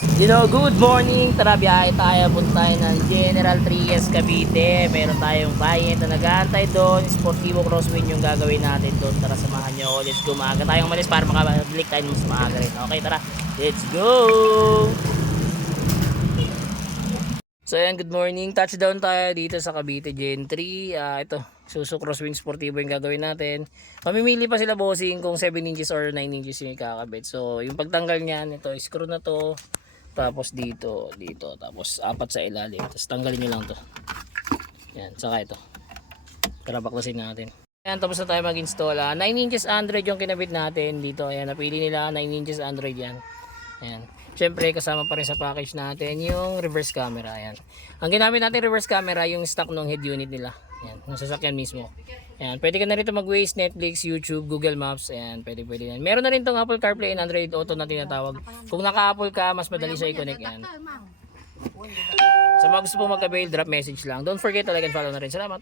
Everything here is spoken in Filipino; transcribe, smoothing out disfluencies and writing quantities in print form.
Good morning. Tara, biyahe tayo. Punta tayo ng General Trias, Cavite. Meron tayong client na nag-aantay doon. Sportivo crosswind yung gagawin natin doon. Tara, samahan nyo ako. Let's go. Maaga tayong umalis para makabalik tayo mas maaga rin. Okay, tara. Let's go! So ayan, good morning. Touchdown tayo dito sa Cavite Gen 3. Ito, Suso Crosswind Sportivo yung gagawin natin. Pamimili pa sila bossing kung 7 inches or 9 inches yung ikakabit. So yung pagtanggal niyan, ito, screw na to. Tapos dito, tapos apat sa ilalim. Tapos tanggalin nyo lang to. Yan, saka ito. Tara, baklasin natin. Ayan, tapos na tayo mag-install. 9 inches Android yung kinabit natin dito. Ayan, napili nila 9 inches Android yan. Ayan. Siyempre, kasama pa rin sa package natin yung reverse camera. Ayan. Ang ginamit natin reverse camera, yung stock ng head unit nila. Ayan, yung sasakyan mismo. Ayan, pwede ka na rito mag-Waze, Netflix, YouTube, Google Maps. Ayan, pwede yan. Meron na rin tong Apple CarPlay and Android Auto na tinatawag. Kung naka-Apple ka, mas madali siya i-connect. Ayan. Sa mga gusto po mag-avail, drop message lang. Don't forget to like and follow na rin. Salamat.